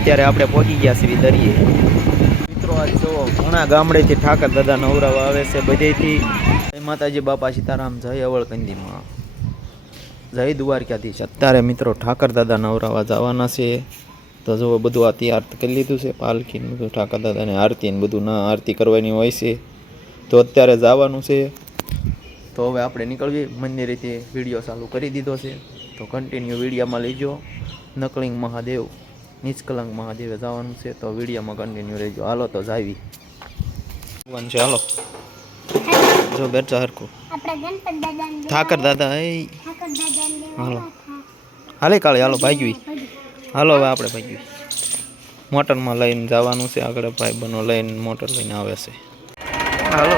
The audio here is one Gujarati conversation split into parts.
અત્યારે આપણે પહોંચી ગયા છીએ દરિયે. મિત્રો આજ જો ઘણા ગામડેથી ઠાકર દાદા નવરાવા આવે છે બધેથી. જય માતાજી, બાપા સીતારામ, જય અવળકંદીમાં, જય દ્વારકાધીશ. અત્યારે મિત્રો ઠાકર દાદા નવરાવા જવાના છે. તો જો બધું આ તૈયાર કરી લીધું છે, પાલખી બધું, ઠાકર દાદાને આરતી ને બધું ના આરતી કરવાની હોય છે. તો અત્યારે જવાનું છે. તો હવે આપણે નીકળીએ મંદિરેથી. વિડીયો ચાલુ કરી દીધો છે, તો કન્ટિન્યુ વિડીયોમાં લેજો. નકલિંગ મહાદેવ, નિષ્કલંક મહાદેવે જવાનું છે, તો વિડીયોમાં કન્ટિન્યુ રહેજો. હાલો તો જાવી ભગવાન છે. હાલો જો બેઠા હરખું ઠાકર દાદા. હાલો હાલે કાળે, હાલો ભાગ્યું. હાલો હવે આપણે ભાગ્યું. મોટરમાં લઈને જવાનું છે આગળ. ભાઈ બનો લઈને મોટર લઈને આવે છે. હાલો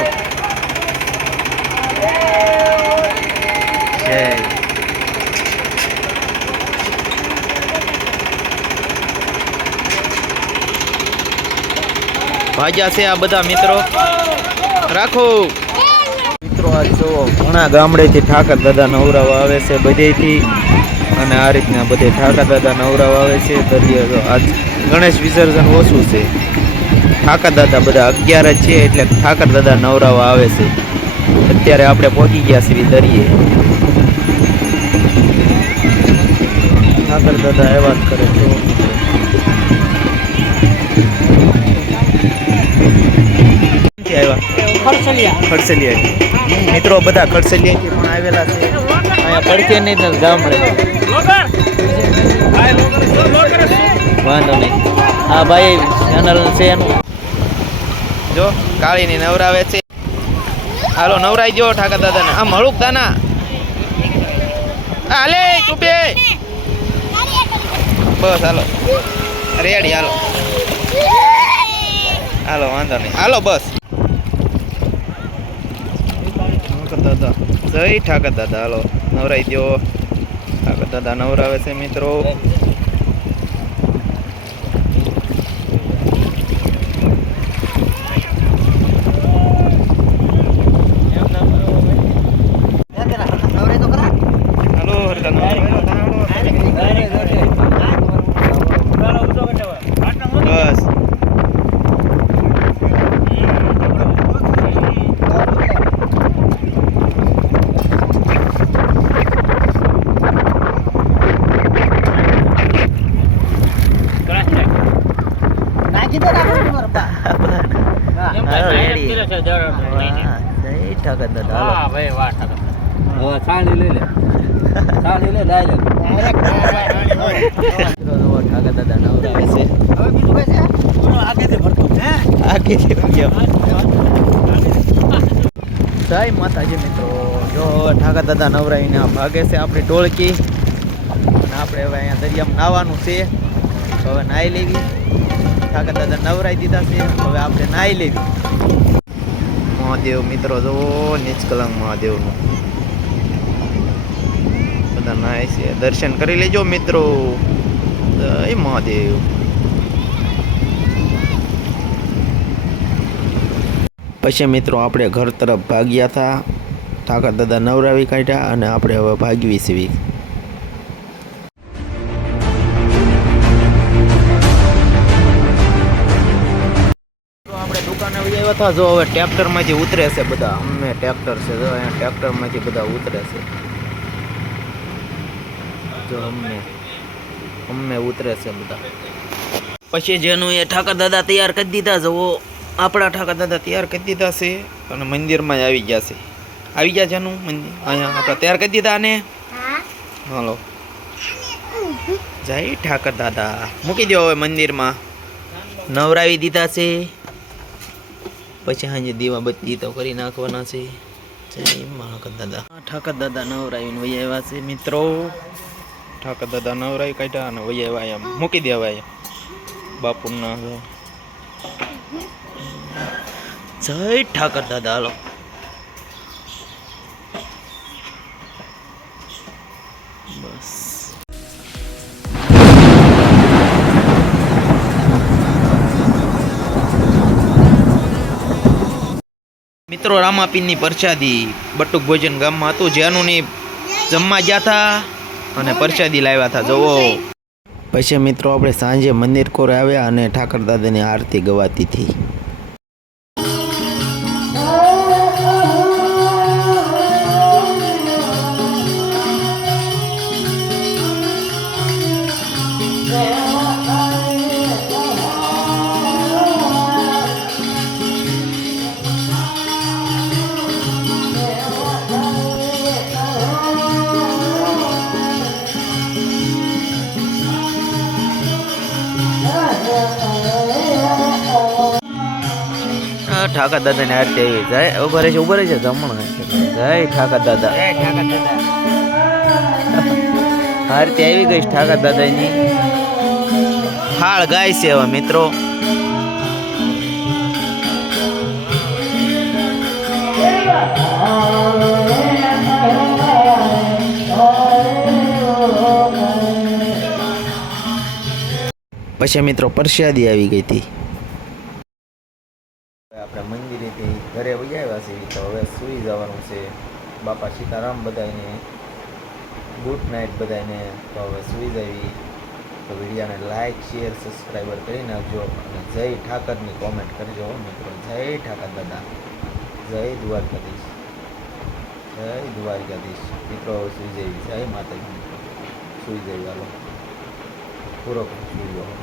ભાગ્યા છે આ બધા મિત્રો. રાખો મિત્રો, આજ જો ઘણા ગામડેથી ઠાકર દાદા નવરાવા આવે છે બધેથી. અને આ રીતના બધે ઠાકર દાદા નવરાવા આવે છે દરિયે. આજ ગણેશ વિસર્જન ઓછું છે. ઠાકર દાદા બધા 11 જ છે, એટલે ઠાકર દાદા નવરાવા આવે છે. અત્યારે આપણે પહોંચી ગયા છીએ દરિયે. ઠાકર દાદા એવા જ કરે તો ખડસલિયા મિત્રો બધા ખડસલિયાથી પણ આવેલા છે. અહીંયા પડખે નહીં ગામડે. વાંધો નહીં, હા ભાઈ ચેનલ છે એનું. જો કાળીની નવરાવે છે. હાલો નવરાઈ જો ઠાકર દાદાને. આમ હળુક દાના હાલે ચૂપે. બસ હાલો રેડી. હાલો હાલો વાંધો નહીં. હાલો બસ. દાદા જય ઠાકર દાદા. હાલો નવરાઈ દો. ઠાકર દાદા નવરાવે છે મિત્રો. જય માતાજી મિત્રો. જો ઠાકર દાદા નવરાવીને ભાગે છે આપણી ટોળકી. અને આપણે હવે અહીંયા દરિયામાં નાહવાનું છે. તો હવે નાહી લેવી. ઠાકર દાદા નવરાઈ દીધા છે, હવે આપણે નાહી લેવી. મહાદેવ મિત્રો જો નિષ્કલંક મહાદેવનું બધા નાય છે. દર્શન કરી લેજો મિત્રો. જય મહાદેવ. પછી મિત્રો આપણે ઘર તરફ ભાગ્યા હતા. ઠાકર દાદા નવરાવી કાઢ્યા અને આપણે હવે ભાગવી છીએ. આપણે દુકાને આવ્યા હતા. જો હવે ટ્રેક્ટરમાંથી ઉતરે છે બધા. અમને ટ્રેક્ટર છે, જો અહીંયા ટ્રેક્ટરમાંથી બધા ઉતરે છે. જો અમને ઉતરે છે બધા. પછી જેનું એ ઠાકર દાદા તૈયાર કરી દીધા. જુઓ આપણા ઠાકર દાદા તૈયાર કરી દીધા છે અને મંદિરમાં જ આવી ગયા છે. આવી ગયા છે એનું મંદિર અહીંયા આપણે તૈયાર કરી દીધા ને. હાલો જય ઠાકર દાદા. મૂકી દો હવે મંદિરમાં. નવરાવી દીધા છે. પછી સાંજે દીવા બત્તી તો કરી નાખવાના છે. જય ઠાકર દાદા. ઠાકર દાદા નવરાવીને વહી આવ્યા છે મિત્રો. ઠાકર દાદા નવરાવી કાઢ્યા અને વહી આવ્યા. એમ મૂકી દેવા બાપુના. જય ઠાકર દાદા. હાલો બસ. મિત્રો રામાપીરની પ્રસાદી બટુક ભોજન ગામમાં હતું. જેનું ની જમવા ગયા હતા અને પ્રસાદી લાવ્યા હતા. જુઓ પછી મિત્રો આપણે સાંજે મંદિર કોરે આવ્યા અને ઠાકર દાદાની આરતી ગવાતી હતી. ઠાકર દાદાની આરતી આવી જાય ઉભા રહે છે જમણ જય ઠાકર દાદા આરતી આવી ગઈ ઠાકર દાદાની થાળ ગાય છે હવે મિત્રો. પછી મિત્રો પ્રસાદી આવી ગઈ હતી. આપણે મંદિરેથી ઘરે વહી આવ્યા છીએ તો હવે સૂઈ જવાનું છે. બાપા સીતારામ બધાને ગુડ નાઇટ બધાને. તો હવે સૂઈ જવી. તો વિડીયોને લાઇક શેર સબસ્ક્રાઈબર કરી નાખજો અને જય ઠાકરની કોમેન્ટ કરજો મિત્રો. જય ઠાકર દાદા, જય દ્વારકાધીશ, જય દ્વારકાધીશ. મિત્રો હવે સૂઈ જવી. જય માતાજી. સૂઈ જવી. હાલો પૂરો સૂઈ જાઓ.